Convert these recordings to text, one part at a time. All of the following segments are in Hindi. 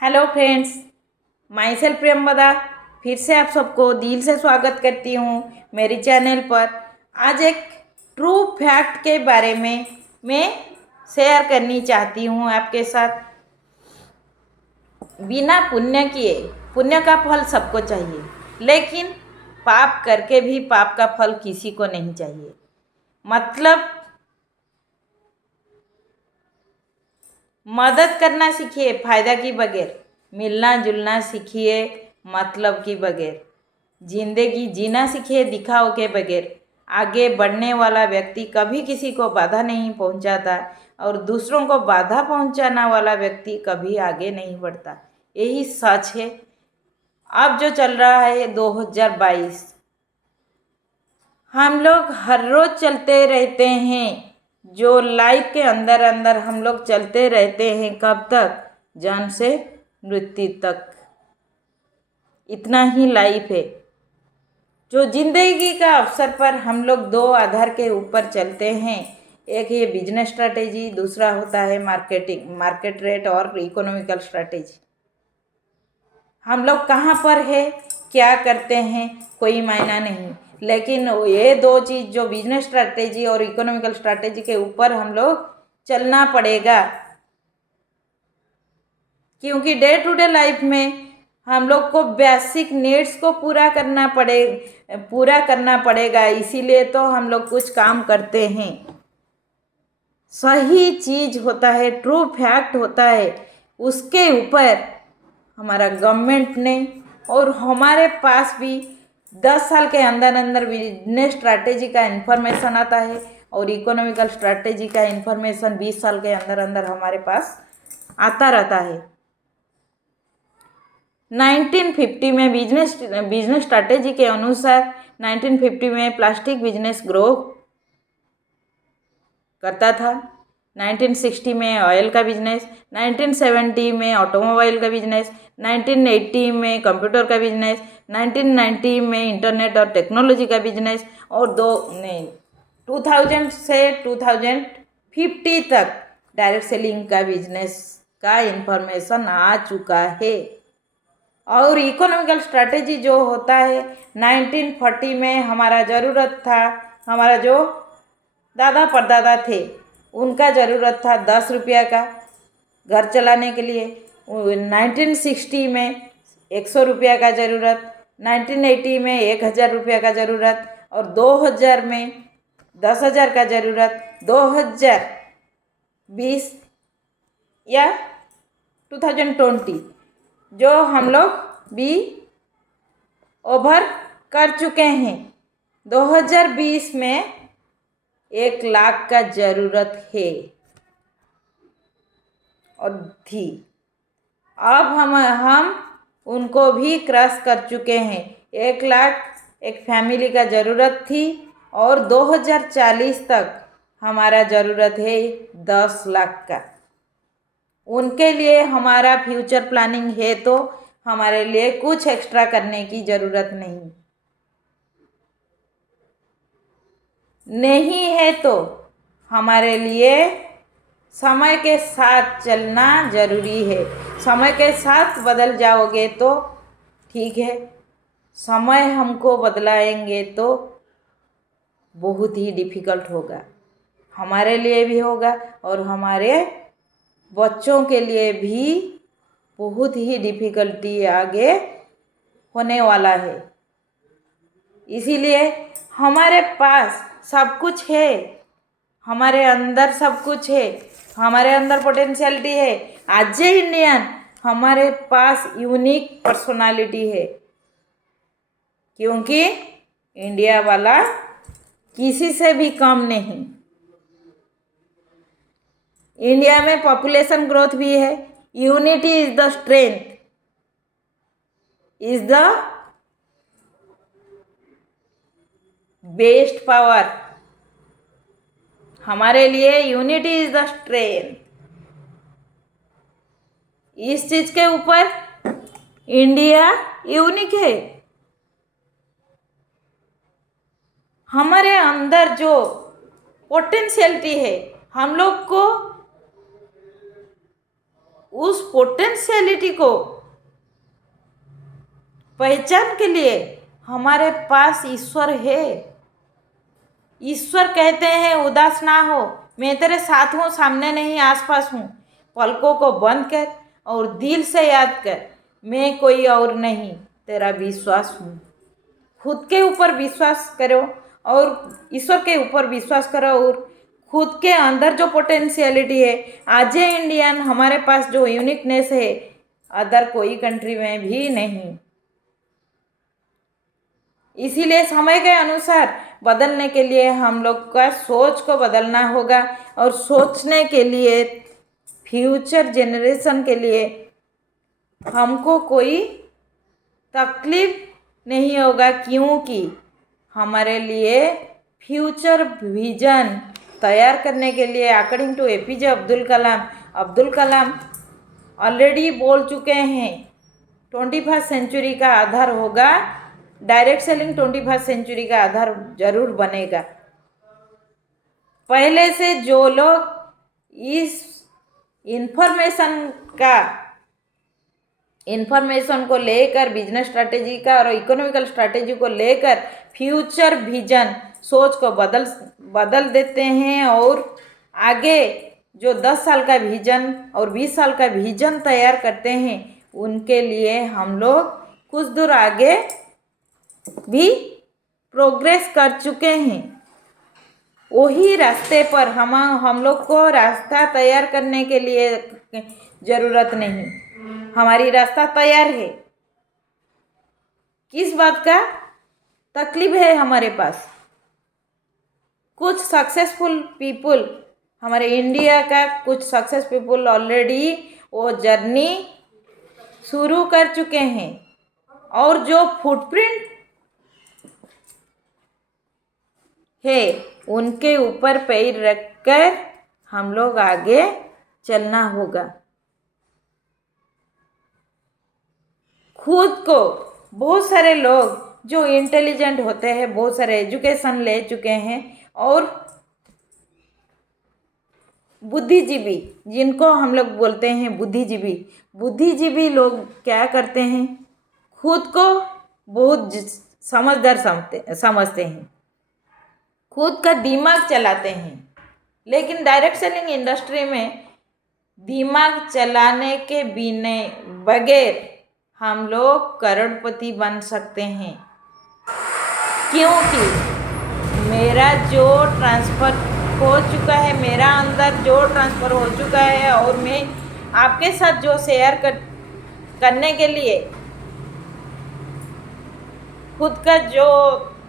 Hello friends, my self Priyamvada फिर से आप सबको दिल से स्वागत करती हूँ मेरी चैनल पर। आज एक ट्रू फैक्ट के बारे में मैं शेयर करनी चाहती हूँ आपके साथ। बिना पुण्य किए, पुण्य का फल सबको चाहिए, लेकिन पाप करके भी पाप का फल किसी को नहीं चाहिए। मतलब मदद करना सीखिए फायदा की बगैर, मिलना जुलना सीखिए मतलब की बगैर, जिंदगी जीना सीखिए दिखाव के बगैर। आगे बढ़ने वाला व्यक्ति कभी किसी को बाधा नहीं पहुंचाता और दूसरों को बाधा पहुंचाने वाला व्यक्ति कभी आगे नहीं बढ़ता। यही सच है। अब जो चल रहा है 2022, हम लोग हर रोज चलते रहते हैं। जो लाइफ के अंदर अंदर हम लोग चलते रहते हैं, कब तक? जन्म से मृत्यु तक। इतना ही लाइफ है। जो जिंदगी का अवसर पर हम लोग दो आधार के ऊपर चलते हैं। एक है बिजनेस स्ट्रैटेजी, दूसरा होता है मार्केटिंग, मार्केट रेट और इकोनॉमिकल स्ट्रैटेजी। हम लोग कहाँ पर है, क्या करते हैं, कोई मायना नहीं, लेकिन ये दो चीज़ जो बिजनेस स्ट्रैटेजी और इकोनॉमिकल स्ट्रैटेजी के ऊपर हम लोग चलना पड़ेगा। क्योंकि डे टू डे लाइफ में हम लोग को बेसिक नीड्स को पूरा करना पड़ेगा। इसीलिए तो हम लोग कुछ काम करते हैं। सही चीज़ होता है, ट्रू फैक्ट होता है, उसके ऊपर हमारा गवर्नमेंट ने और हमारे पास भी 10 साल के अंदर अंदर बिजनेस स्ट्रैटेजी का इन्फॉर्मेशन आता है और इकोनॉमिकल स्ट्रैटेजी का इन्फॉर्मेशन 20 साल के अंदर अंदर हमारे पास आता रहता है। 1950 में बिजनेस स्ट्रैटेजी के अनुसार 1950 में प्लास्टिक बिजनेस ग्रो करता था। 1960 में ऑयल का बिजनेस, 1970 में ऑटोमोबाइल का बिजनेस, 1980 में कंप्यूटर का बिजनेस, 1990 में इंटरनेट और टेक्नोलॉजी का बिजनेस और 2000 से 2050 तक डायरेक्ट सेलिंग का बिजनेस का इंफॉर्मेशन आ चुका है। और इकोनॉमिकल स्ट्रैटेजी जो होता है 1940 में हमारा ज़रूरत था, हमारा जो दादा परदादा थे उनका ज़रूरत था 10 रुपया का घर चलाने के लिए। 1960 में 100 रुपया का ज़रूरत, 1980 में 1000 रुपया का ज़रूरत और 2000 में 10,000 का ज़रूरत। 2020 या 2020 जो हम लोग भी ओवर कर चुके हैं। 2020 में 1 लाख का ज़रूरत है और थी। अब हम उनको भी क्रॉस कर चुके हैं। 1 लाख एक फैमिली का ज़रूरत थी और 2040 तक हमारा ज़रूरत है 10 लाख का। उनके लिए हमारा फ्यूचर प्लानिंग है तो हमारे लिए कुछ एक्स्ट्रा करने की ज़रूरत नहीं है। तो हमारे लिए समय के साथ चलना ज़रूरी है। समय के साथ बदल जाओगे तो ठीक है, समय हमको बदलाएंगे तो बहुत ही डिफ़िकल्ट होगा, हमारे लिए भी होगा और हमारे बच्चों के लिए भी बहुत ही डिफ़िकल्टी आगे होने वाला है। इसीलिए हमारे पास सब कुछ है, हमारे अंदर सब कुछ है, हमारे अंदर पोटेंशियलिटी है। आज इंडियन हमारे पास यूनिक पर्सनालिटी है, क्योंकि इंडिया वाला किसी से भी कम नहीं। इंडिया में पॉपुलेशन ग्रोथ भी है। Unity is the strength, is the best power. हमारे लिए यूनिटी इज द स्ट्रेंथ। इस चीज के ऊपर इंडिया यूनिक है। हमारे अंदर जो पोटेंशियलिटी है हम लोग को उस पोटेंशियलिटी को पहचान के लिए हमारे पास ईश्वर है। ईश्वर कहते हैं उदास ना हो, मैं तेरे साथ हूँ, सामने नहीं आसपास हूँ। पलकों को बंद कर और दिल से याद कर, मैं कोई और नहीं, तेरा विश्वास हूँ। खुद के ऊपर विश्वास करो और ईश्वर के ऊपर विश्वास करो और खुद के अंदर जो पोटेंशियलिटी है, आज इंडियन हमारे पास जो यूनिकनेस है, अदर कोई कंट्री में भी नहीं। इसीलिए समय के अनुसार बदलने के लिए हम लोग का सोच को बदलना होगा और सोचने के लिए फ्यूचर जनरेशन के लिए हमको कोई तकलीफ नहीं होगा, क्योंकि हमारे लिए फ्यूचर विजन तैयार करने के लिए according to APJ Abdul Kalam already बोल चुके हैं, 21st सेंचुरी का आधार होगा, डायरेक्ट सेलिंग 21st सेंचुरी का आधार जरूर बनेगा। पहले से जो लोग इस इंफॉर्मेशन को लेकर बिजनेस स्ट्रैटेजी का और इकोनॉमिकल स्ट्रैटेजी को लेकर फ्यूचर विजन सोच को बदल देते हैं और आगे जो 10 साल का विजन और 20 साल का विजन तैयार करते हैं, उनके लिए हम लोग कुछ दूर आगे भी प्रोग्रेस कर चुके हैं। वही रास्ते पर हम लोग को रास्ता तैयार करने के लिए ज़रूरत नहीं, हमारी रास्ता तैयार है। किस बात का तकलीफ है हमारे पास? कुछ सक्सेसफुल पीपल, हमारे इंडिया का कुछ सक्सेस पीपल ऑलरेडी वो जर्नी शुरू कर चुके हैं और जो फुटप्रिंट है उनके ऊपर पैर रखकर हम लोग आगे चलना होगा। खुद को बहुत सारे लोग जो इंटेलिजेंट होते हैं, बहुत सारे एजुकेशन ले चुके हैं और बुद्धिजीवी, जिनको हम लोग बोलते हैं बुद्धिजीवी लोग क्या करते हैं, खुद को बहुत समझदार समझते हैं, खुद का दिमाग चलाते हैं। लेकिन डायरेक्ट सेलिंग इंडस्ट्री में दिमाग चलाने के बगैर हम लोग करोड़पति बन सकते हैं, क्योंकि मेरा जो ट्रांसफ़र हो चुका है, मेरा अंदर जो ट्रांसफ़र हो चुका है और मैं आपके साथ जो शेयर करने के लिए खुद का जो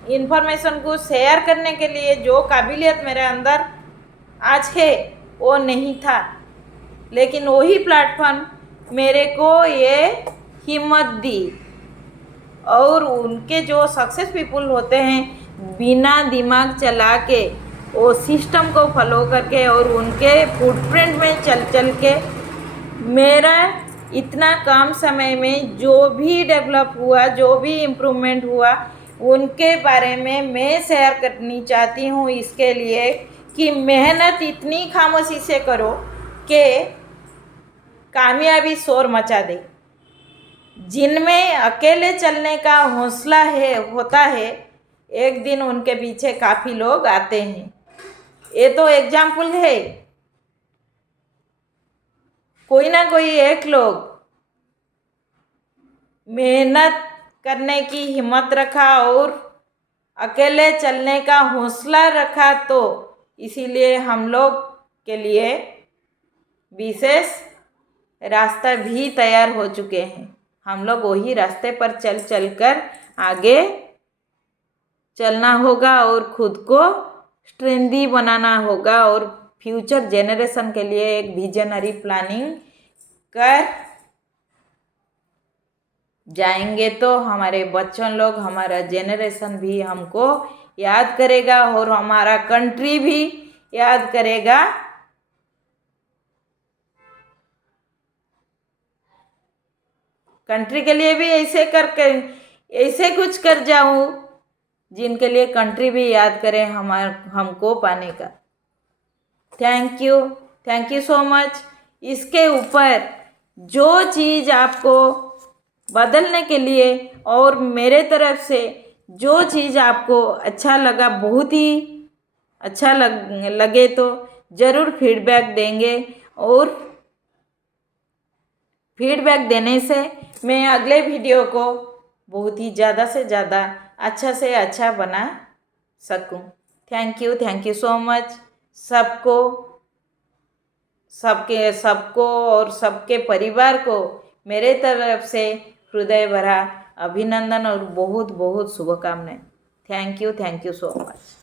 इन्फॉर्मेशन को शेयर करने के लिए जो काबिलियत मेरे अंदर आज है वो नहीं था, लेकिन वही प्लेटफॉर्म मेरे को ये हिम्मत दी। और उनके जो सक्सेस पीपल होते हैं, बिना दिमाग चला के वो सिस्टम को फॉलो करके और उनके फुटप्रिंट में चल के मेरा इतना कम समय में जो भी डेवलप हुआ, जो भी इम्प्रूवमेंट हुआ, उनके बारे में मैं शेयर करनी चाहती हूँ, इसके लिए कि मेहनत इतनी खामोशी से करो कि कामयाबी शोर मचा दे। जिनमें अकेले चलने का हौसला होता है, एक दिन उनके पीछे काफ़ी लोग आते हैं। ये तो एग्जाम्पल है, कोई ना कोई एक लोग मेहनत करने की हिम्मत रखा और अकेले चलने का हौसला रखा, तो इसीलिए हम लोग के लिए विशेष रास्ता भी तैयार हो चुके हैं। हम लोग वही रास्ते पर चल कर आगे चलना होगा और खुद को स्ट्रेंदी बनाना होगा और फ्यूचर जेनरेशन के लिए एक विजनरी प्लानिंग कर जाएंगे, तो हमारे बच्चों लोग, हमारा जेनरेशन भी हमको याद करेगा और हमारा कंट्री भी याद करेगा। कंट्री के लिए भी ऐसे कुछ कर जाऊं जिनके लिए कंट्री भी याद करे हमको पाने का। Thank you so much. इसके ऊपर जो चीज़ आपको बदलने के लिए और मेरे तरफ से जो चीज़ आपको अच्छा लगा, बहुत ही अच्छा लगे तो ज़रूर फीडबैक देंगे। और फीडबैक देने से मैं अगले वीडियो को बहुत ही ज़्यादा से ज़्यादा अच्छा से अच्छा बना सकूं। थैंक यू सो मच सबको, सबको और सबके परिवार को मेरे तरफ से हृदय भरा अभिनंदन और बहुत बहुत शुभकामनाएं। Thank you so much.